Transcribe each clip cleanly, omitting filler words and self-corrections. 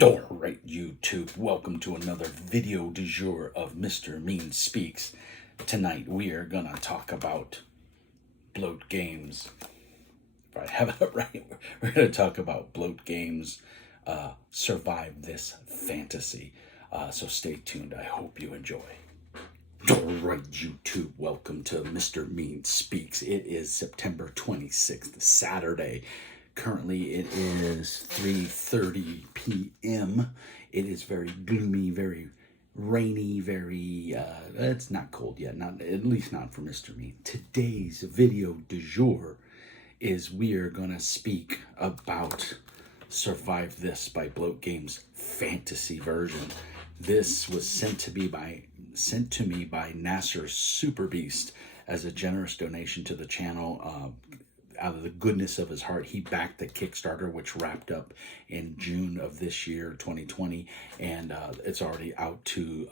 Alright, YouTube, welcome to another video du jour of Mr. Mean Speaks. Tonight we are gonna talk about Bloat Games. If I have it right, we're gonna talk about Bloat Games Survive This Fantasy. So stay tuned, I hope you enjoy. Alright, YouTube, welcome to Mr. Mean Speaks. It is September 26th, Saturday. Currently it is 3:30 p.m. It is very gloomy, very rainy, very, it's not cold yet, not at least not for Mr. Mean. Today's video du jour is we are going to speak about Survive This by Bloat Games fantasy version. This was sent to me by Nasser Super Beast as a generous donation to the channel. Out of the goodness of his heart, he backed the Kickstarter, which wrapped up in June of this year, 2020, and it's already out to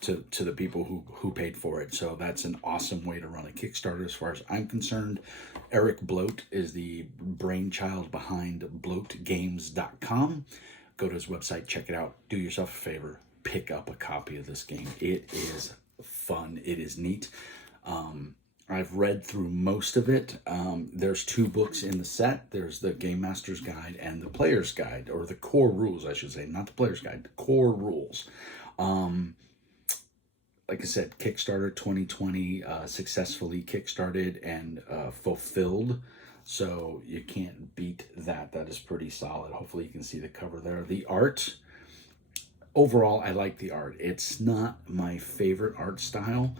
the people who paid for it. So that's an awesome way to run a Kickstarter as far as I'm concerned. Eric Bloat is the brainchild behind bloatgames.com. Go to his website, check it out. Do yourself a favor, pick up a copy of this game. It is fun. It is neat. I've read through most of it. There's two books in the set. There's the Game Master's Guide and the Player's Guide, or the core rules, I should say, not the Player's Guide, the core rules. Like I said, Kickstarter 2020 successfully kickstarted and fulfilled. So you can't beat that. That is pretty solid. Hopefully you can see the cover there. The art, overall, I like the art. It's not my favorite art style.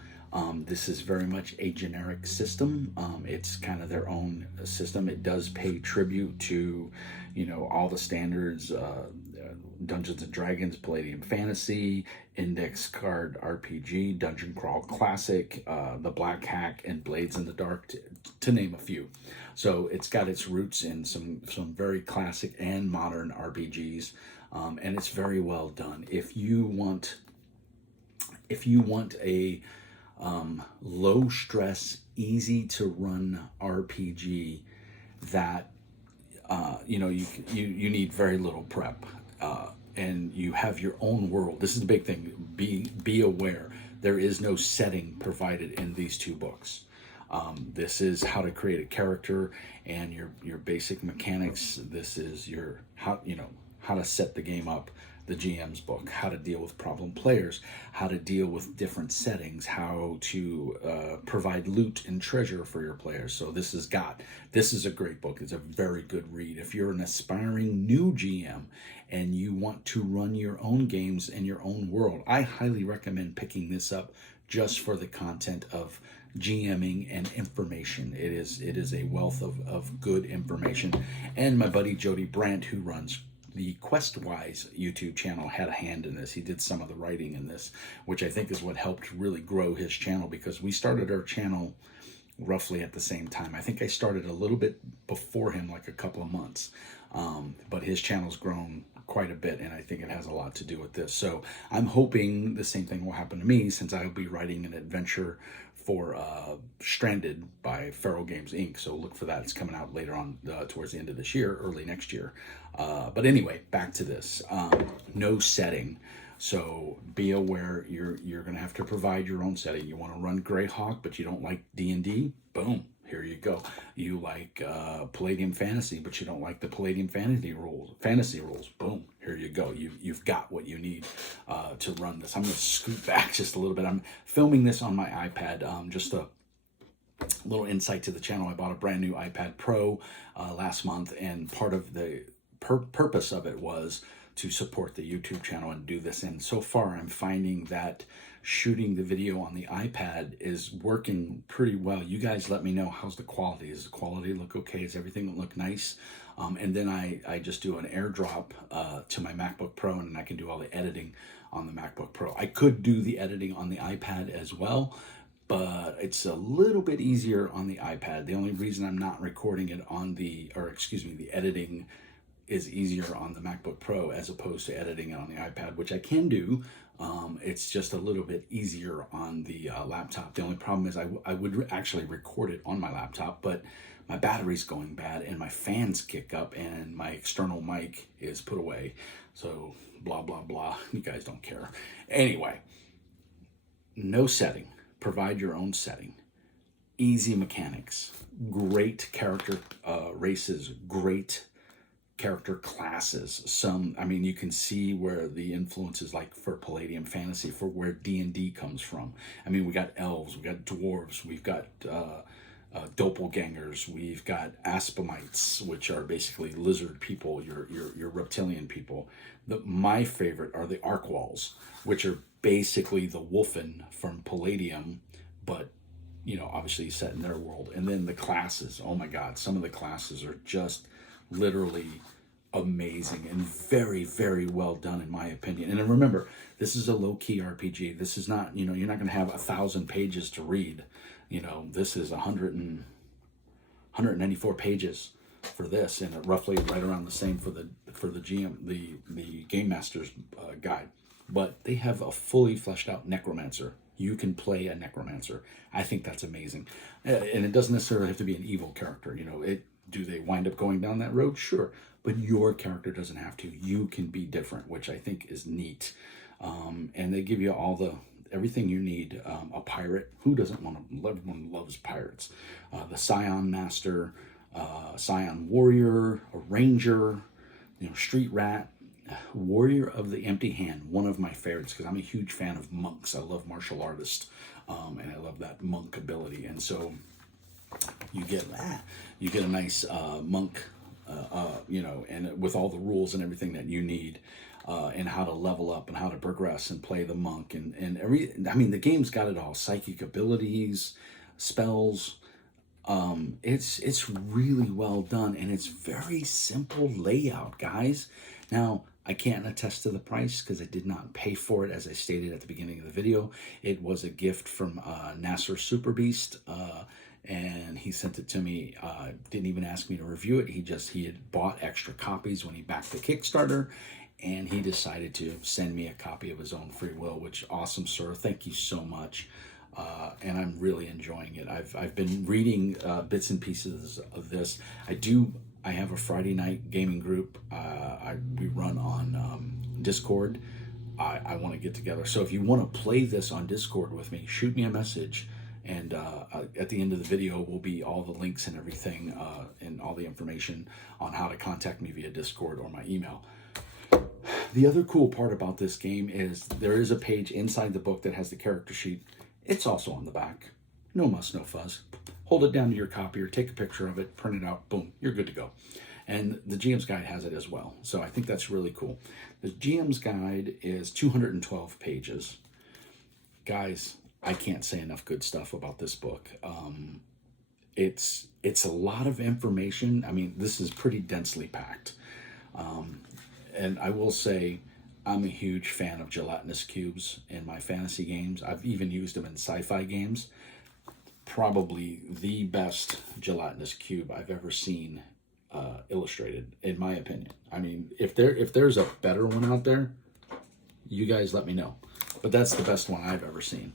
This is very much a generic system. It's kind of their own system. It does pay tribute to, all the standards, Dungeons and Dragons, Palladium Fantasy, Index Card RPG, Dungeon Crawl Classic, the Black Hack, and Blades in the Dark, to name a few. So it's got its roots in some very classic and modern RPGs, and it's very well done. If you want a low stress, easy to run RPG that you need very little prep, and you have your own world. This is the big thing. Be aware there is no setting provided in these two books. This is how to create a character and your basic mechanics. This is your how to set the game up. The GM's book, how to deal with problem players, how to deal with different settings, how to provide loot and treasure for your players. So this is a great book. It's a very good read. If you're an aspiring new GM and you want to run your own games in your own world, I highly recommend picking this up just for the content of GMing and information. It is a wealth of good information. And my buddy Jody Brandt, who runs the Questwise YouTube channel, had a hand in this. He did some of the writing in this, which I think is what helped really grow his channel, because we started our channel roughly at the same time. I think I started a little bit before him, like a couple of months, but his channel's grown quite a bit, and I think it has a lot to do with this. So I'm hoping the same thing will happen to me, since I'll be writing an adventure for Stranded by Feral Games Inc. So look for that. It's coming out later on, towards the end of this year, early next year. But anyway, back to this. No setting. So be aware you're going to have to provide your own setting. You want to run Greyhawk, but you don't like D&D? Boom. Here you go. You like Palladium Fantasy, but you don't like the Palladium Fantasy rules. Boom. Here you go. You've got what you need to run this. I'm going to scoot back just a little bit. I'm filming this on my iPad. Just a little insight to the channel. I bought a brand new iPad Pro last month, and part of the purpose of it was to support the YouTube channel and do this. And so far, I'm finding that shooting the video on the iPad is working pretty well. You guys let me know, how's the quality? Does the quality look okay? Does everything look nice? And then I just do an airdrop to my MacBook Pro, and I can do all the editing on the MacBook Pro. I could do the editing on the iPad as well, but it's a little bit easier on the iPad. The only reason I'm not recording it on the editing is easier on the MacBook Pro as opposed to editing it on the iPad, which I can do. It's just a little bit easier on the laptop. The only problem is I would actually record it on my laptop, but my battery's going bad and my fans kick up and my external mic is put away. So blah, blah, blah. You guys don't care. Anyway, no setting. Provide your own setting. Easy mechanics. Great character races. Great character classes. Some, I mean, you can see where the influences, like for Palladium Fantasy, for where D&D comes from. I mean, we got elves, we got dwarves, we've got doppelgangers, we've got aspamites, which are basically lizard people, your reptilian people. My favorite are the Arkwalls, which are basically the Wolfen from Palladium, but you know, obviously set in their world. And then the classes, oh my God, some of the classes are just literally amazing and very, very well done in my opinion. And remember, this is a low-key RPG. This is not, you know, you're not going to have 1,000 pages to read. You know, this is 194 pages for this, and roughly right around the same for the GM, the Game Master's guide. But they have a fully fleshed out necromancer. You can play a necromancer. I think that's amazing, and it doesn't necessarily have to be an evil character. You know, do they wind up going down that road? Sure, but your character doesn't have to. You can be different, which I think is neat. And they give you everything you need. A pirate. Who doesn't want to? Everyone loves pirates. The Scion Master, Scion Warrior, a Ranger, you know, Street Rat, Warrior of the Empty Hand. One of my favorites because I'm a huge fan of monks. I love martial artists, and I love that monk ability. And so you get a nice monk, you know, and with all the rules and everything that you need. And how to level up and how to progress and play the monk and I mean, the game's got it all. Psychic abilities, spells. It's really well done, and it's very simple layout, guys. Now, I can't attest to the price because I did not pay for it, as I stated at the beginning of the video. It was a gift from Nasser Super Beast, and he sent it to me. Didn't even ask me to review it. He had bought extra copies when he backed the Kickstarter, and he decided to send me a copy of his own free will, which awesome, sir. Thank you so much. And I'm really enjoying it. I've been reading bits and pieces of this. I have a Friday night gaming group. We run on Discord. I want to get together. So if you want to play this on Discord with me, shoot me a message. And at the end of the video will be all the links and everything, and all the information on how to contact me via Discord or my email. The other cool part about this game is there is a page inside the book that has the character sheet. It's also on the back. No muss, no fuzz. Hold it down to your copier, take a picture of it, print it out, boom, you're good to go. And the GM's Guide has it as well. So I think that's really cool. The GM's Guide is 212 pages. Guys, I can't say enough good stuff about this book. It's a lot of information. I mean, this is pretty densely packed. And I will say, I'm a huge fan of gelatinous cubes in my fantasy games. I've even used them in sci-fi games. Probably the best gelatinous cube I've ever seen illustrated, in my opinion. I mean, if there's a better one out there, you guys let me know. But that's the best one I've ever seen.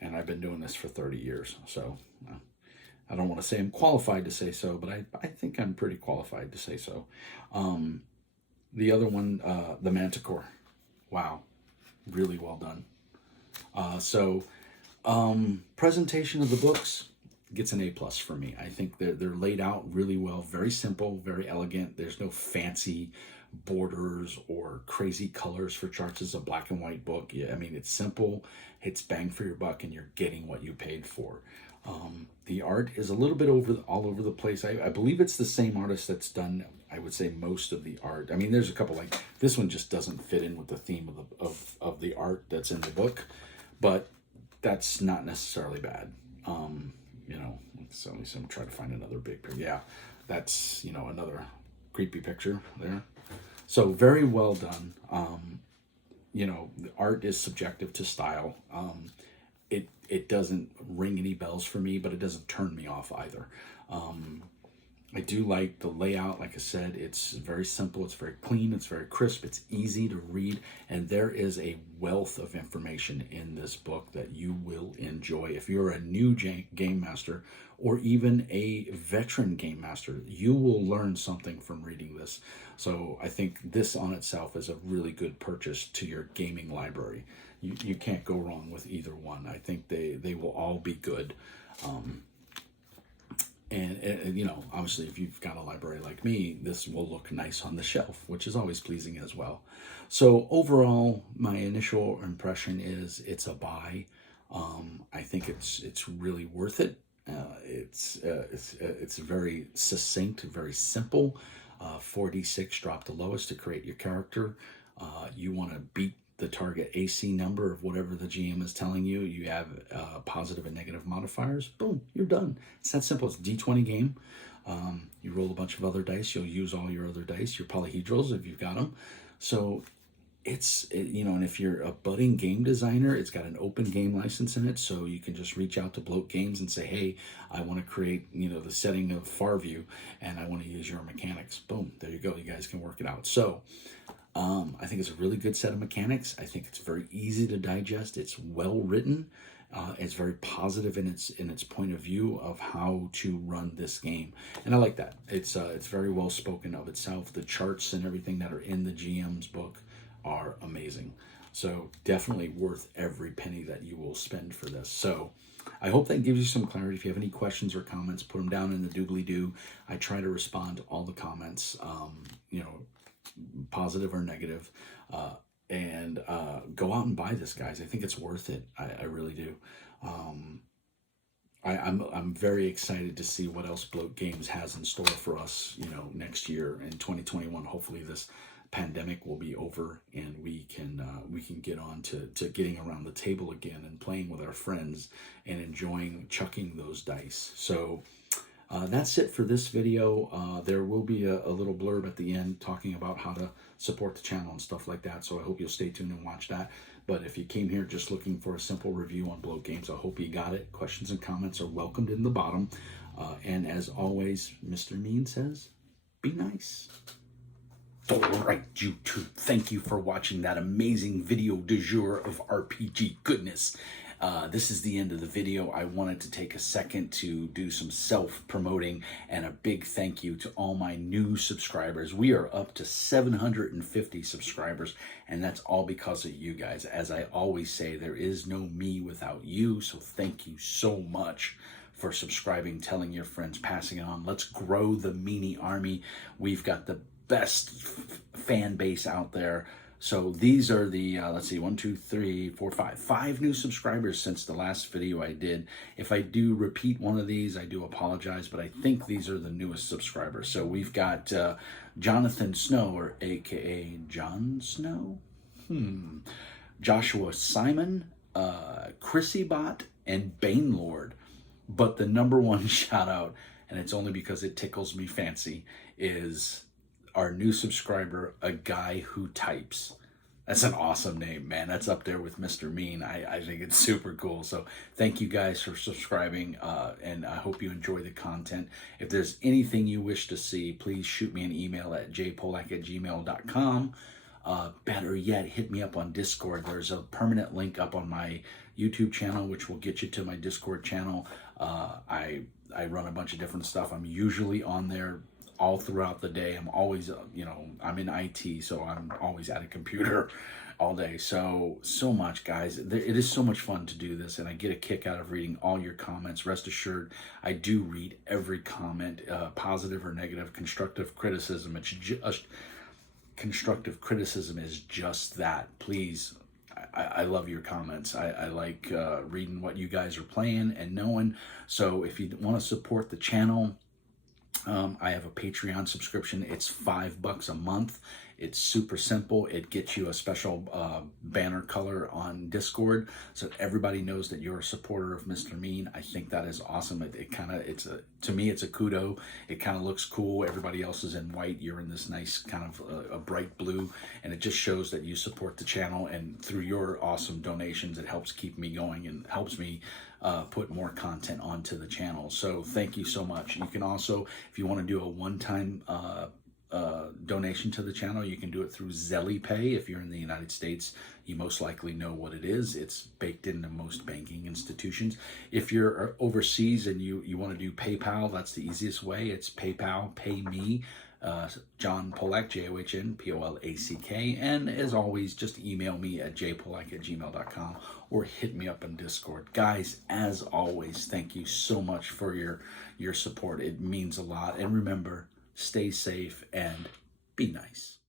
And I've been doing this for 30 years. So I don't want to say I'm qualified to say so, but I think I'm pretty qualified to say so. The other one, the Manticore. Wow. Really well done. Presentation of the books gets an A+ for me. I think they're laid out really well, very simple, very elegant. There's no fancy borders or crazy colors for charts. It's a black and white book. Yeah, I mean, it's simple, it's bang for your buck, and you're getting what you paid for. The art is a little bit all over the place. I believe it's the same artist that's done, I would say, most of the art. I mean, there's a couple, like this one just doesn't fit in with the theme of the art that's in the book, but that's not necessarily bad. You know, so I'm trying to find another big picture. Yeah, that's, you know, another creepy picture there. So very well done. You know, the art is subjective to style. It doesn't ring any bells for me, but it doesn't turn me off either. I do like the layout. Like I said, it's very simple, it's very clean, it's very crisp, it's easy to read, and there is a wealth of information in this book that you will enjoy. If you're a new game master or even a veteran game master, you will learn something from reading this. So I think this on itself is a really good purchase to your gaming library. You can't go wrong with either one. I think they will all be good. And you know, obviously, if you've got a library like me, this will look nice on the shelf, which is always pleasing as well. So overall, my initial impression is it's a buy. I think it's really worth it. It's very succinct, very simple. 4d6 drop the lowest to create your character. You want to beat the target AC number of whatever the GM is telling you. You have positive and negative modifiers. Boom, you're done. It's that simple. It's a D20 game. You roll a bunch of other dice. You'll use all your other dice, your polyhedrals if you've got them. So you know, and if you're a budding game designer, it's got an open game license in it, so you can just reach out to Bloat Games and say, hey, I want to create, you know, the setting of Farview, and I want to use your mechanics. Boom, there you go. You guys can work it out. So I think it's a really good set of mechanics. I think it's very easy to digest. It's well written. It's very positive in its point of view of how to run this game, and I like that. It's very well spoken of itself. The charts and everything that are in the GM's book are amazing. So definitely worth every penny that you will spend for this. So I hope that gives you some clarity. If you have any questions or comments, put them down in the doobly-doo. I try to respond to all the comments, you know, positive or negative, and go out and buy this, guys. I think it's worth it. I really do. I'm very excited to see what else Bloat Games has in store for us, you know, next year in 2021. Hopefully this pandemic will be over and we can get on to getting around the table again and playing with our friends and enjoying chucking those dice. So that's it for this video. There will be a little blurb at the end talking about how to support the channel and stuff like that, so I hope you'll stay tuned and watch that. But if you came here just looking for a simple review on Bloat Games, I hope you got it. Questions and comments are welcomed in the bottom. And as always, Mr. Mean says, be nice. All right, YouTube, thank you for watching that amazing video du jour of RPG goodness. This is the end of the video. I wanted to take a second to do some self-promoting and a big thank you to all my new subscribers. We are up to 750 subscribers, and that's all because of you guys. As I always say, there is no me without you, so thank you so much for subscribing, telling your friends, passing it on. Let's grow the Meanie Army. We've got the best fan base out there. So these are the, let's see, 1, 2, 3, 4, 5 new subscribers since the last video I did. If I do repeat one of these, I do apologize, but I think these are the newest subscribers. So we've got Jonathan Snow, or AKA Jon Snow, Joshua Simon, Chrissy Bot, and Banelord. But the #1 shout out, and it's only because it tickles me fancy, is our new subscriber, A Guy Who Types. That's an awesome name, man. That's up there with Mr. Mean. I think it's super cool. So thank you guys for subscribing, and I hope you enjoy the content. If there's anything you wish to see, please shoot me an email at jpolak@gmail.com. Better yet, hit me up on Discord. There's a permanent link up on my YouTube channel, which will get you to my Discord channel. I run a bunch of different stuff. I'm usually on there all throughout the day. I'm always, you know, I'm in IT, so I'm always at a computer all day. So much, guys. It is so much fun to do this, and I get a kick out of reading all your comments. Rest assured, I do read every comment, positive or negative. Constructive criticism, it's just, constructive criticism is just that. Please, I love your comments. I like reading what you guys are playing and knowing. So if you want to support the channel, I have a Patreon subscription. It's $5 a month. It's super simple. It gets you a special banner color on Discord, so everybody knows that you're a supporter of Mr. Mean. I think that is awesome. It kind of, to me, it's a kudo. It kind of looks cool. Everybody else is in white. You're in this nice kind of a bright blue, and it just shows that you support the channel. And through your awesome donations, it helps keep me going and helps me put more content onto the channel. So thank you so much. You can also, if you want to do a one-time donation to the channel, you can do it through ZellyPay. If you're in the United States, you most likely know what it is. It's baked into most banking institutions. If you're overseas and you want to do PayPal, that's the easiest way. It's PayPal, pay me, John Polack, JOHN, and as always, just email me at jpolack@gmail.com or hit me up on Discord. Guys, as always, thank you so much for your support. It means a lot. And remember, stay safe and be nice.